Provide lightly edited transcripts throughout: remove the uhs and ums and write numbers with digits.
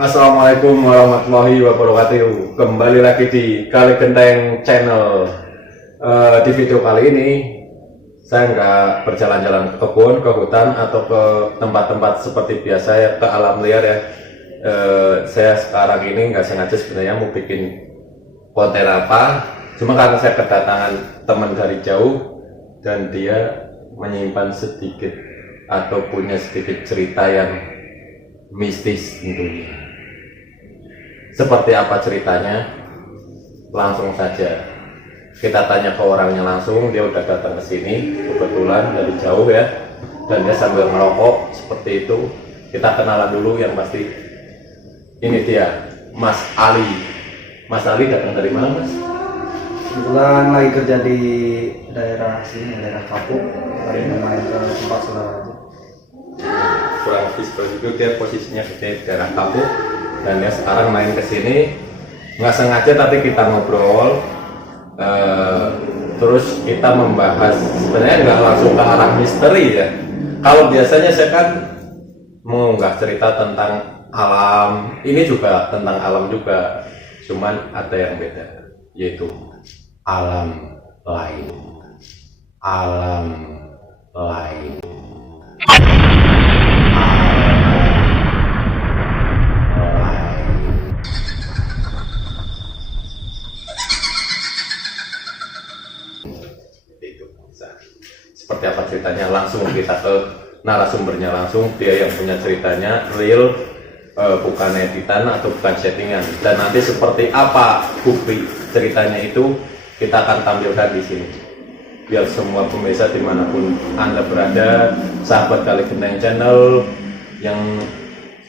Assalamualaikum warahmatullahi wabarakatuh. Kembali lagi di Kali Genteng Channel. Di video kali ini saya nggak berjalan-jalan ke kebun, ke hutan atau ke tempat-tempat seperti biasa ya, ke alam liar ya. Saya sekarang ini nggak sengaja sebenarnya mau bikin konten apa, cuma karena saya kedatangan teman dari jauh dan dia menyimpan sedikit atau punya sedikit cerita yang mistis tentunya. Seperti apa ceritanya? Langsung saja kita tanya ke orangnya langsung. Dia udah datang ke sini kebetulan dari jauh ya, dan dia sambil ngerokok seperti itu. Kita kenalan dulu yang pasti. Ini dia Mas Ali. Mas Ali datang dari mana, Mas? Kebetulan lagi kerja di daerah sini, daerah Kapuk. Hari ini main ke tempat saudara aja. Kurang lebih seperti itu, dia posisinya di daerah Kapuk dan dia sekarang main ke sini. Nggak sengaja tapi kita ngobrol, terus kita membahas, sebenarnya nggak langsung ke arah misteri ya. Kalau biasanya saya kan mengunggah cerita tentang alam, ini juga tentang alam juga, cuman ada yang beda, yaitu alam lain. Alam lain. Seperti apa ceritanya, langsung kita ke narasumbernya langsung. Dia yang punya ceritanya real, bukan editan atau bukan settingan. Dan nanti seperti apa bukti ceritanya itu kita akan tampilkan di sini, biar semua pemirsa dimanapun Anda berada, sahabat Kali Genteng Channel yang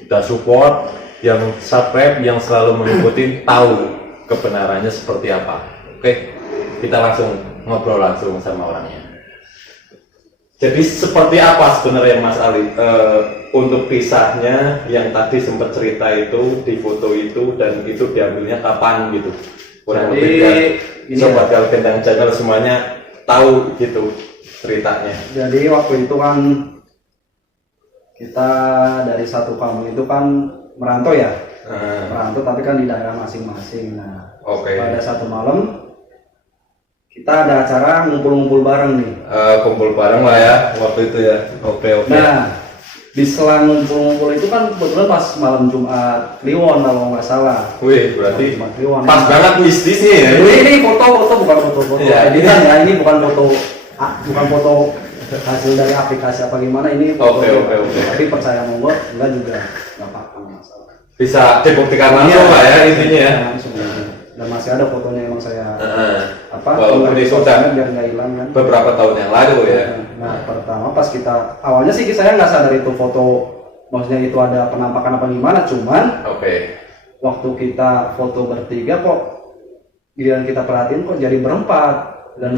sudah support, yang subscribe, yang selalu mengikuti, tahu kebenarannya seperti apa. Oke, kita langsung ngobrol langsung sama orangnya. Jadi seperti apa sebenarnya Mas Ali, untuk kisahnya yang tadi sempat cerita itu, di foto itu, dan itu diambilnya kapan gitu? Kurang lebih Sobat Kali Genteng Channel semuanya tahu gitu ceritanya. Jadi waktu itu kan kita dari satu kampung itu kan merantau ya, merantau tapi kan di daerah masing-masing. Nah, pada satu malam kita ada acara ngumpul-ngumpul bareng nih. Kumpul bareng lah ya waktu itu ya. Oke. Nah, di selang ngumpul-ngumpul itu kan kebetulan pas malam Jumat Kliwon kalau nggak salah. Wih, berarti Kliwon, pas banget mistisnya ya. Ini foto-foto bukan foto-foto ya, editan ya, ini bukan foto hasil dari aplikasi apa gimana, ini foto. Oke. Tapi percaya monggo, enggak juga nggak apa-apa, masalah. Bisa dibuktikan langsung lah ya intinya ya. Langsung. Dan masih ada fotonya, emang saya walaupun ini sudah biar nggak hilang kan. beberapa tahun yang lalu ya. Nah, pertama pas kita awalnya sih saya nggak sadar itu foto, maksudnya itu ada penampakan apa gimana, cuman waktu kita foto bertiga kok giliran kita perhatiin kok jadi berempat, dan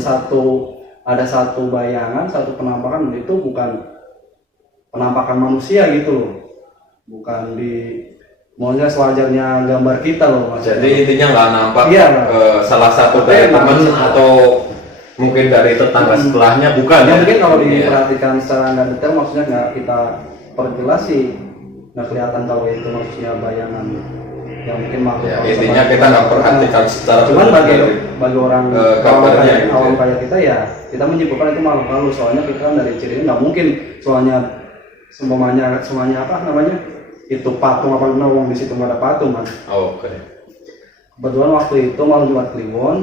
ada satu bayangan, satu penampakan, itu bukan penampakan manusia gitu loh, bukan maksudnya sewajarnya gambar kita loh Mas. Jadi intinya nggak nampak salah satu dari Tapi teman atau mungkin dari tetangga sebelahnya, bukan ya? Mungkin kalau diperhatikan secara nggak detail, maksudnya nggak kita perjelas sih nggak kelihatan kalau itu maksudnya bayangan yang mungkin makhluk. Ya, intinya kita nggak perhatikan secara cuman bagi orang kabarnya awam kayak kita ya, kita menyimpulkan itu makhluk halus. Soalnya kita kan dari cirinya nggak mungkin, soalnya semuanya apa namanya itu patung apa nawang di situ, nggak ada patung kan. Kebetulan waktu itu malam Jumat Kliwon,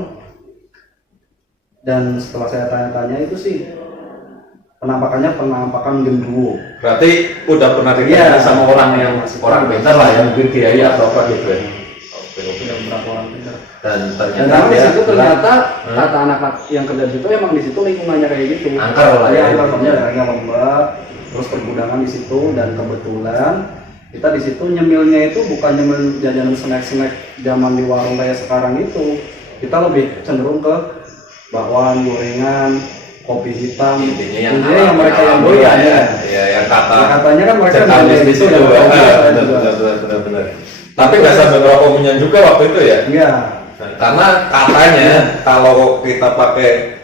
dan setelah saya tanya-tanya itu sih penampakan genderuwo. Berarti udah pernah dilihat sama orang yang orang pintar lah ya, mungkin kiai atau apa gitu ya. Berapa orang pintar. Dan di situ ternyata kata anak-anak yang kerja di situ, emang di situ lingkungannya kayak gitu. Angker lah ya. Daerahnya lembab, terus pergudangan di situ, dan kebetulan kita di situ nyemilnya itu bukan nyemil jajanan snack zaman di warung kayak sekarang itu. Kita lebih cenderung ke bakwan, gorengan, kopi hitam. Intinya yang mereka yang doyan ya, yang katanya kan mereka doyan di situ. Benar. Tapi nggak sampai ngerokok menyan juga waktu itu ya? Iya. Karena katanya kalau kita pakai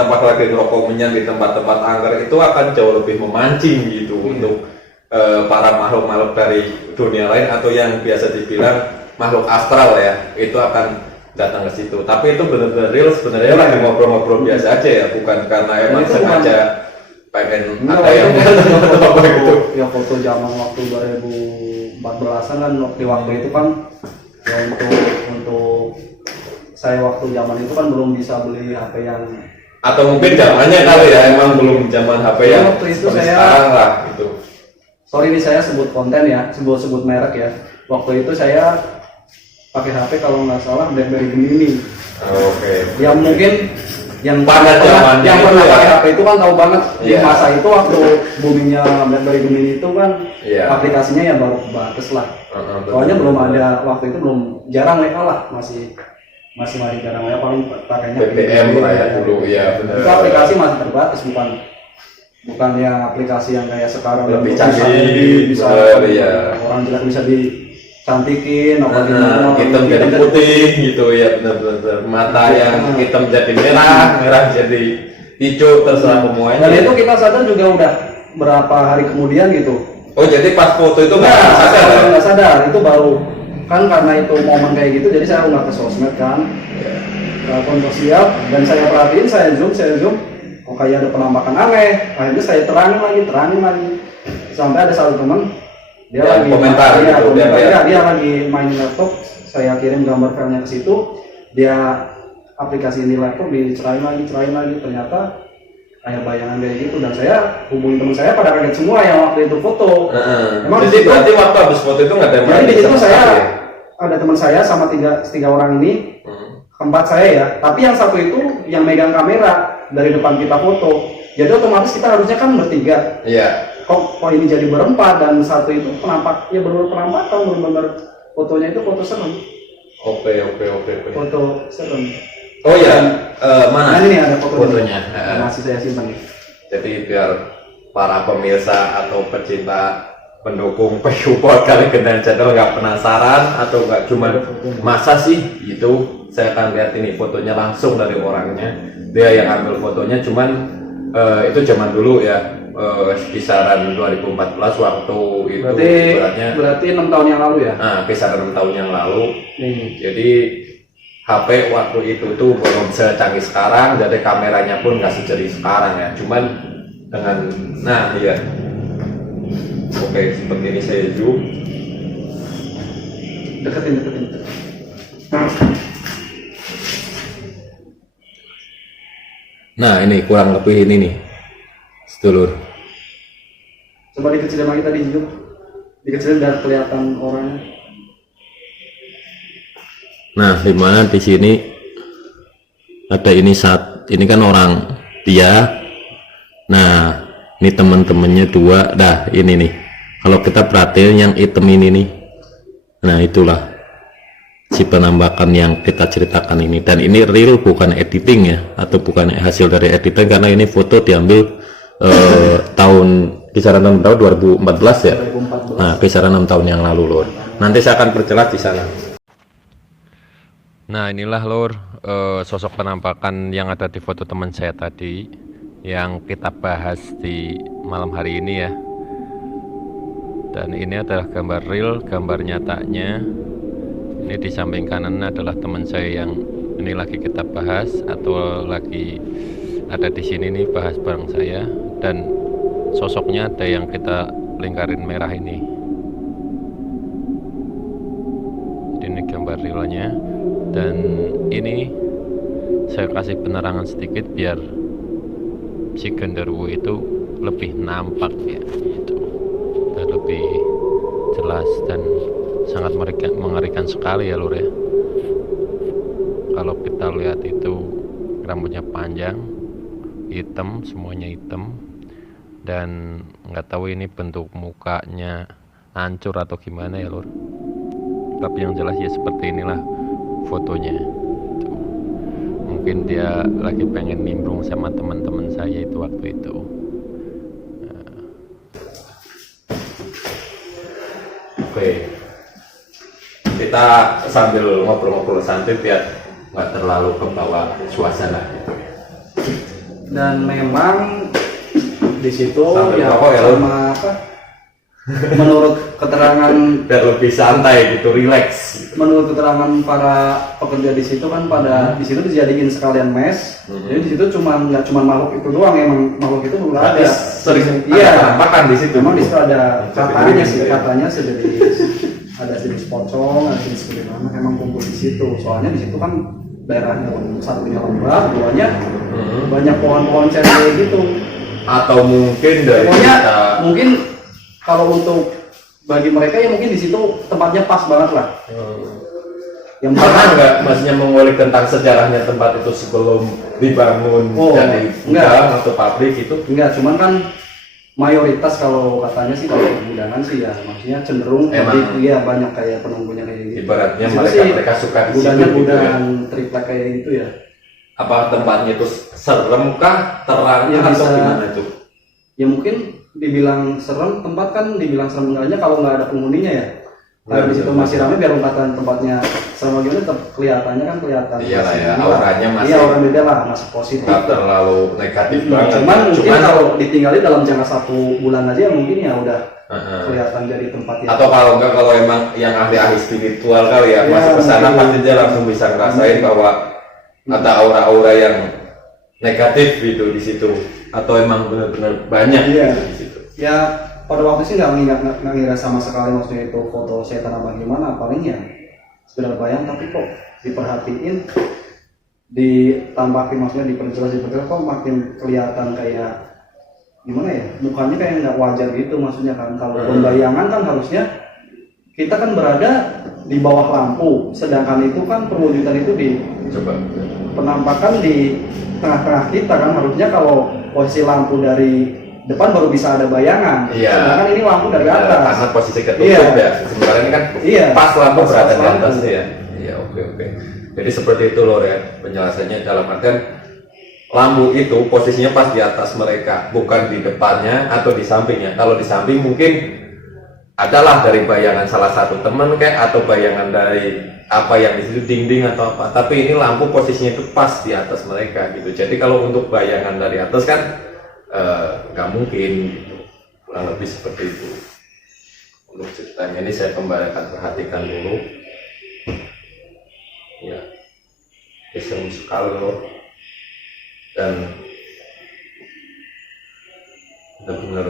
lagi ngerokok menyan di tempat-tempat angker itu akan jauh lebih memancing gitu untuk para makhluk-makhluk dari dunia lain atau yang biasa dibilang makhluk astral ya, itu akan datang ke situ. Tapi itu benar-benar real sebenarnya lagi ngobrol-ngobrol biasa aja ya, bukan karena emang sengaja pengen ada yang foto itu. Ya foto zaman waktu 2014an kan, di waktu itu kan ya untuk saya waktu zaman itu kan belum bisa beli HP yang, atau mungkin zamannya kali ya emang belum zaman HP yang waktu itu saya sekarang lah gitu. Sorry nih saya sebut konten ya, sebut merek ya. Waktu itu saya pakai HP kalau nggak salah BlackBerry Gemini. Oke. Yang mungkin yang pada zamannya yang pernah ya. pakai HP itu kan tahu banget di Yeah. masa itu waktu boomingnya BlackBerry Gemini itu kan Yeah. aplikasinya ya baru batas lah. Soalnya belum ada, waktu itu belum, jarang WA lah, masih jarang WA, paling pakainya BBM lah ya dulu ya benar. Itu aplikasi masih terbatas, bukan yang aplikasi yang kayak sekarang lebih bisa canggih, bisa ya. orang jelek bisa dicantikin apa Nah, hitam jadi putih gitu ya, benar-benar mata yang hitam jadi merah jadi hijau, terserah semuanya. Dan itu kita sadar juga udah berapa hari kemudian gitu. Oh jadi pas foto itu nggak sadar, itu baru kan karena itu momen kayak gitu, jadi saya unggah ke sosmed kan, telepon siap, dan saya perhatiin, saya zoom, oh kayak ada penampakan aneh. Akhirnya saya terangin lagi, sampai ada satu teman dia ya, lagi komentar gitu, dia lagi main laptop, saya kirim gambar filenya ke situ, dia aplikasi ini laptop dicerain lagi, ternyata kayak bayangan kayak gitu, dan saya hubungi teman saya pada kaget semua yang waktu itu foto. Emang jadi berarti waktu habis foto itu nggak ada yang jadi di situ saya ya? ada teman saya sama tiga orang ini, keempat saya ya, tapi yang satu itu yang megang kamera dari depan kita foto, jadi otomatis kita harusnya kan bertiga. Iya. Kok ini jadi berempat, dan satu itu penampak ya penampakan, benar-benar fotonya itu foto serem. Oke. Foto serem. Oh ya, mana? Nah, ini ada fotonya. Masih saya simpan nih. Jadi biar para pemirsa atau pecinta pendukung support kali Gendang Channel nggak penasaran atau nggak cuma masa sih itu, saya akan lihat ini fotonya langsung dari orangnya, dia yang ambil fotonya. Cuman itu zaman dulu ya, kisaran 2014 waktu itu berarti 6 tahun yang lalu ya. Nah, kisaran 6 tahun yang lalu. Jadi HP waktu itu tuh belum secanggih sekarang, jadi kameranya pun nggak sejernih sekarang ya. Cuman dengan, nah iya, oke, seperti ini saya zoom. Deketin. Nah ini kurang lebih ini nih, sedulur. Coba dikecilin lagi tadi zoom, dikecilin biar kelihatan orangnya. Nah, dimana di sini ada ini ini kan orang dia. Nah, ini teman-temannya dua. Dah ini nih. Kalau kita perhatiin yang hitam ini nih. Nah, itulah si penampakan yang kita ceritakan ini. Dan ini real, bukan editing ya, atau bukan hasil dari editing, karena ini foto diambil kisaran tahun 2014 ya. 2014. Nah, kisaran 6 tahun yang lalu, Lur. Nanti saya akan perjelas di sana. Nah inilah Lur, sosok penampakan yang ada di foto teman saya tadi yang kita bahas di malam hari ini ya. Dan ini adalah gambar real, gambar nyatanya. Ini di samping kanan adalah teman saya yang ini lagi kita bahas atau lagi ada di sini nih bahas bareng saya. Dan sosoknya ada yang kita lingkarin merah ini. Ini gambar realnya. Dan ini saya kasih penerangan sedikit biar si genderuwo itu lebih nampak ya, gitu, dan lebih jelas dan sangat mengerikan sekali ya Lur ya. Kalau kita lihat itu rambutnya panjang, hitam, semuanya hitam, dan nggak tahu ini bentuk mukanya hancur atau gimana ya Lur. Tapi yang jelas ya seperti inilah fotonya. Tuh. Mungkin dia lagi pengen nimbrung sama teman-teman saya itu waktu itu. Oke, kita sambil ngobrol-ngobrol santai biar nggak terlalu ke bawah suasana gitu. Dan memang di situ sambil ya rokok ya, sama apa menurut keterangan biar lebih santai gitu, relax. menurut keterangan para pekerja di situ kan pada di situ dijadiin sekalian mes. Jadi di situ nggak cuma makhluk itu doang, emang makhluk itu belum ada. Sering Iya, ada penampakan di situ. memang di situ ada katanya sih, gitu ya. katanya sejenis ada jenis pocong, ada jenis bagaimana emang kumpul di situ. Soalnya di situ kan daerahnya satunya lembab, duanya banyak pohon-pohon cendol gitu. Atau mungkin dari Pokoknya kita mungkin kalau untuk bagi mereka ya mungkin di situ tempatnya pas banget lah. Yang pernah nggak maksudnya mengulik tentang sejarahnya tempat itu sebelum dibangun jadi gudang atau pabrik itu? Enggak, cuman kan mayoritas kalau katanya sih kalau gudangan sih ya maksudnya cenderung emang iya banyak kayak penunggunya kayak gitu. Ibaratnya Maksudnya mereka suka di situ gudangnya gitu ya. gudang triplek kayak gitu ya. Apa tempatnya itu serem kah, terang Ya, atau bisa. gimana itu? Ya mungkin dibilang serem, tempat kan dibilang serem enggaknya kalau nggak ada penghuninya ya. Kalau di situ masih ramai biar kata tempatnya serem gimana tetap kelihatannya kan kelihatan. Iya lah ya, positif. auranya masih. Iya, aura beda lah, masih positif. Nggak terlalu negatif banget. Cuman mungkin kalau ditinggalin dalam jangka 1 bulan aja mungkin ya udah kelihatan jadi tempat yang. Atau kalau enggak, kalau emang yang ahli-ahli spiritual kali ya, masuk ke sana pasti dia langsung bisa ngerasain bahwa ada aura-aura yang negatif gitu di situ, atau emang benar-benar banyak gitu di situ. Ya pada waktu sih nggak ngira sama sekali maksudnya itu foto setan apa gimana, paling ya sekedar bayang, tapi kok diperhatiin ditampakin maksudnya diperjelas kok makin kelihatan kayak gimana ya, mukanya kayak nggak wajar gitu maksudnya kan. Kalau pembayangan kan harusnya kita kan berada di bawah lampu, sedangkan itu kan perwujudan itu di penampakan di tengah-tengah kita kan, harusnya kalau posisi lampu dari depan baru bisa ada bayangan. Iya. Sedangkan ini lampu dari atas. Karena posisi ketutup ya. Sementara ini kan pas lampu berada di atas ya. Iya, oke. Jadi seperti itu loh ya penjelasannya, dalam artian lampu itu posisinya pas di atas mereka, bukan di depannya atau di sampingnya. Kalau di samping mungkin adalah dari bayangan salah satu teman kayak, atau bayangan dari apa yang di situ, dinding atau apa. Tapi ini lampu posisinya itu pas di atas mereka gitu. Jadi kalau untuk bayangan dari atas kan nggak mungkin gitu. Kurang lebih seperti itu. Untuk ceritanya ini saya kembali akan perhatikan dulu. Ya, seru sekali loh. Dan benar-benar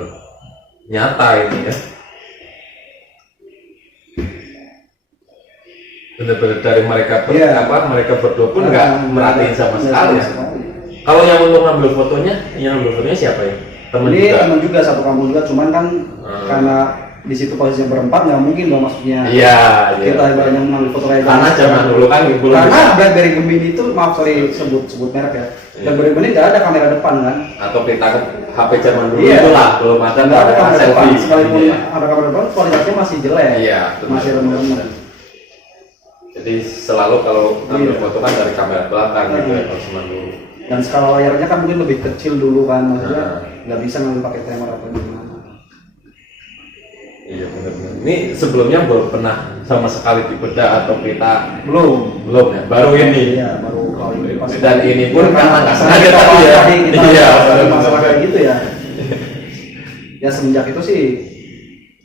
nyata ini ya. Benar-benar dari mereka mereka berdua pun nggak merhatiin sama sekali ya. Kalau yang untuk ngambil fotonya siapa ya? Temen ini juga? teman juga satu kampung juga, cuman kan karena di situ posisinya berempat nggak mungkin dong maksudnya. Iya. Kita banyak mengambil foto kayak karena zaman dulu kan belum karena bisa. BlackBerry Gemini itu, maaf sorry sebut merek ya. BlackBerry Gemini nggak ada kamera depan kan? Atau kita HP zaman dulu Iya. itulah belum ada Nggak ada kamera depan, selfie. sekalipun Iya. ada kamera depan kualitasnya masih jelek. Iya, masih rendah. Jadi selalu kalau ngambil foto kan dari kamera belakang gitu ya kalau zaman dulu. Dan skala layarnya kan mungkin lebih kecil dulu kan, maksudnya nggak bisa ngambil pakai kamera apa gimana. Iya benar-benar. Ini sebelumnya belum pernah sama sekali dibedah atau kita belum ya, baru ini. Iya, baru kali ini pas. Dan ini pun karena nggak sengaja kita tadi ya. Iya, benar, masalah benar. kayak gitu ya. Ya semenjak itu sih,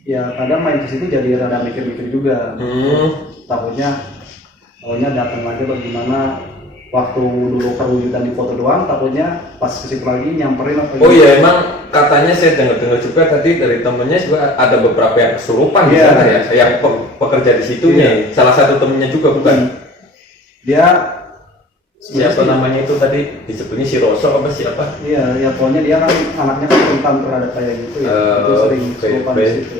ya kadang main ke situ jadi rada mikir-mikir juga. Takutnya datang lagi bagaimana waktu dulu perwujudan di foto doang, takutnya pas ke situ lagi nyamperin apa. Oh iya, emang katanya saya dengar juga tadi dari temennya juga ada beberapa yang kesurupan di sana ya, yang pekerja di situ nih. Salah satu temennya juga bukan? Dia siapa namanya itu tadi disebutnya si Roso apa siapa? Iya, ya pokoknya dia kan anaknya kan rentan terhadap kayak gitu ya. Itu sering kesurupan di situ.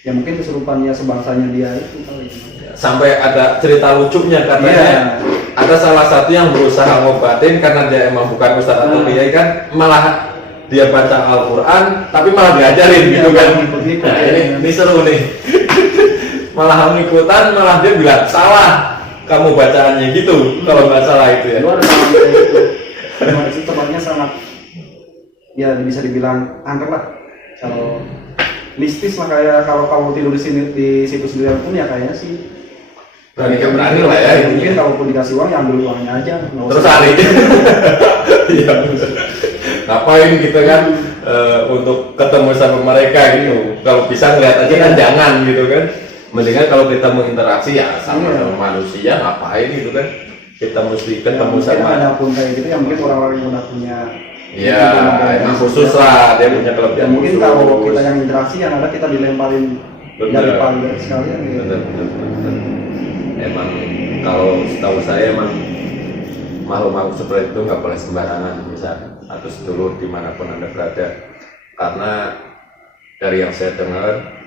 Ya mungkin kesurupannya sebangsanya dia itu kali. Sampai ada cerita lucunya katanya. Ada salah satu yang berusaha ngobatin karena dia emang bukan ustadz atau kiai kan, malah dia baca Al-Quran tapi malah diajarin gitu kan. Nah ini seru nih. Malah ngikutan, malah dia bilang salah kamu bacaannya gitu kalau nggak salah itu ya. Lu ada sama kayak gitu. Memang itu tempatnya sangat ya bisa dibilang angker lah. Kalau mistis lah, kayak kalau kamu tidur di sini di situ sendirian pun ya kayaknya sih berani lah ya. Mungkin kalaupun dikasih uang ya ambil uangnya aja. Terus hari itu. Iya. Ngapain gitu kan untuk ketemu sama mereka gitu. Kalau bisa ngeliat aja kan jangan gitu kan. Mendingan kalau kita mau interaksi ya sama manusia ngapain gitu kan. Kita mesti ketemu sama. Ada pun kayak gitu yang mungkin orang-orang yang udah punya. Ya, emang khusus lah dia punya kelebihan. Mungkin khusus. Kalau kita yang interaksi yang ada kita dilemparin dari pagar sekalian. Gitu. Bener. Emang kalau setahu saya emang makhluk-makhluk seperti itu nggak boleh sembarangan bisa atau sedulur dimanapun anda berada, karena dari yang saya dengar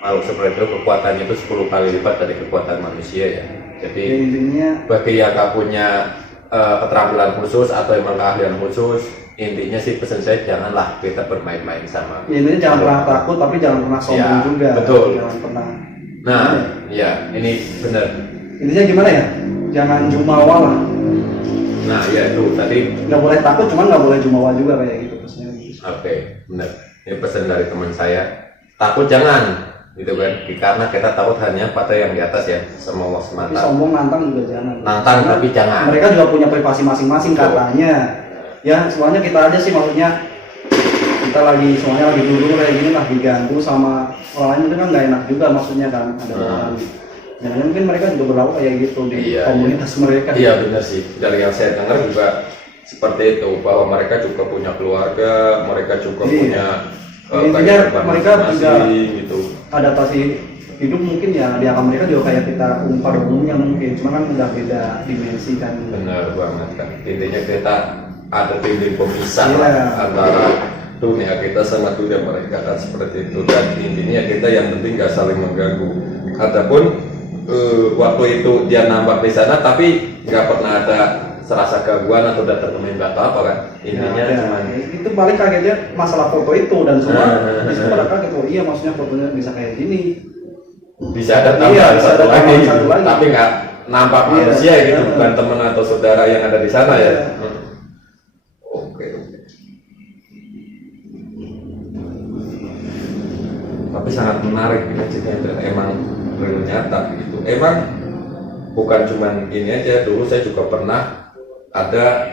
makhluk seperti itu kekuatannya itu 10 kali lipat dari kekuatan manusia ya. Jadi intinya bagi yang nggak punya keterampilan khusus atau emang keahlian khusus, intinya sih pesan saya janganlah kita bermain-main sama. Intinya jangan pernah takut tapi jangan pernah sombong juga. Betul. Jangan pernah. Nah, ya ini benar. Intinya gimana ya? Jangan jumawa lah. Nah, ya itu tadi. Nggak boleh takut, cuman nggak boleh jumawa juga kayak gitu pesannya. Oke, benar. Ini pesan dari teman saya. Takut jangan, gitu kan? Karena kita takut hanya pada yang di atas ya, semua semata. Tapi sombong nantang juga jangan. Nantang tapi jangan. Mereka juga punya privasi masing-masing katanya. Ya, semuanya kita aja sih maksudnya. Kita lagi semuanya lagi dulu kayak gini lah diganggu sama orang lain itu kan nggak enak juga maksudnya kan ada orang. Jangan mungkin mereka juga berlaku kayak gitu di komunitas mereka. Iya benar sih. Dari yang saya dengar juga seperti itu bahwa mereka juga punya keluarga, mereka juga punya intinya mereka juga gitu. Adaptasi hidup mungkin ya di akal mereka juga kayak kita pada umumnya mungkin, cuma kan udah beda dimensi kan. Benar banget kan. Intinya kita ada dinding pemisah lah antara dunia kita sama dunia mereka kan seperti itu, dan intinya kita yang penting gak saling mengganggu. Adapun waktu itu dia nampak di sana tapi nggak pernah ada serasa gangguan atau datang ke atau apa kan, intinya cuman itu paling kagetnya masalah foto itu dan semua itu pada kaget, oh iya maksudnya fotonya bisa kayak gini, bisa ada tambahan satu lagi, tapi nggak nampak manusia gitu, bukan teman atau saudara yang ada di sana ya. Oke. Tapi sangat menarik gitu, emang benar nyata gitu. Emang bukan cuman ini aja, dulu saya juga pernah ada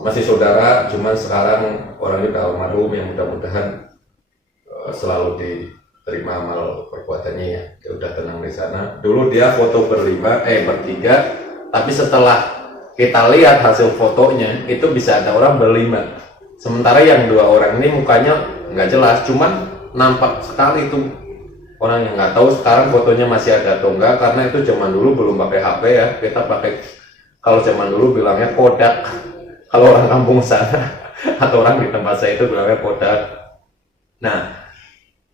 masih saudara, cuman sekarang orangnya udah almarhum, yang mudah-mudahan selalu diterima amal perbuatannya ya. Dia udah tenang di sana. Dulu dia foto bertiga, tapi setelah kita lihat hasil fotonya itu bisa ada orang berlima. Sementara yang 2 orang ini mukanya nggak jelas, cuman nampak sekali itu orang yang nggak tahu sekarang fotonya masih ada atau enggak, karena itu zaman dulu belum pakai HP ya, kita pakai, kalau zaman dulu bilangnya Kodak kalau orang kampung sana atau orang di tempat saya itu bilangnya Kodak. Nah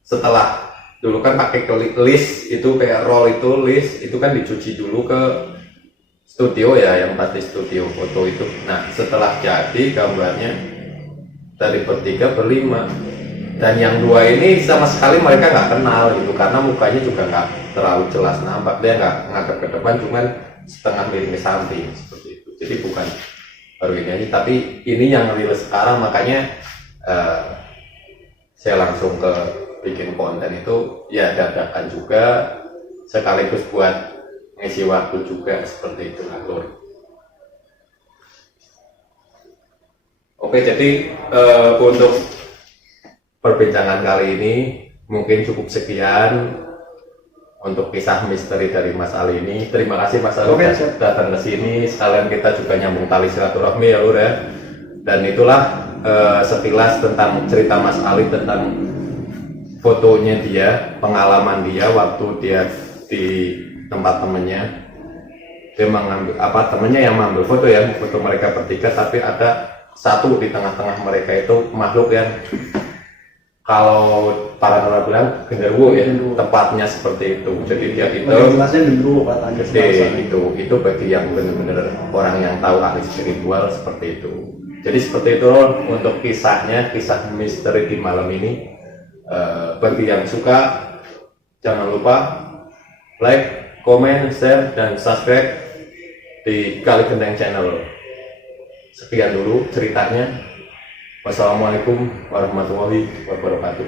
setelah dulu kan pakai list itu kayak roll itu list itu kan dicuci dulu ke studio ya, yang pasti studio foto itu. Nah setelah jadi gambarnya dari bertiga berlima, dan yang 2 ini sama sekali mereka nggak kenal gitu, karena mukanya juga nggak terlalu jelas nampak, dia nggak ngadep ke depan, cuman setengah miring ke samping seperti itu. Jadi bukan baru ini aja, tapi ini yang rilis sekarang, makanya saya langsung ke bikin konten itu ya dadakan juga, sekaligus buat ngisi waktu juga seperti itu Lur. Oke, jadi untuk perbincangan kali ini mungkin cukup sekian untuk kisah misteri dari Mas Ali ini. Terima kasih Mas Ali datang ke sini, sekalian kita juga nyambung tali silaturahmi ya Lur ya. Dan itulah sekilas tentang cerita Mas Ali tentang fotonya dia, pengalaman dia waktu dia di tempat temennya. Dia mengambil temennya yang mengambil foto ya, foto mereka bertiga, tapi ada satu di tengah-tengah mereka itu makhluk yang kalau para orang bilang genderuwo ya, tepatnya seperti itu. Jadi dia itu itu bagi yang benar-benar orang yang tahu ahli spiritual seperti itu. Jadi seperti itu untuk kisahnya, kisah misteri di malam ini. Bagi yang suka jangan lupa like, komen, share, dan subscribe di Kali Gendeng Channel. Sekian dulu ceritanya. Wassalamualaikum warahmatullahi wabarakatuh.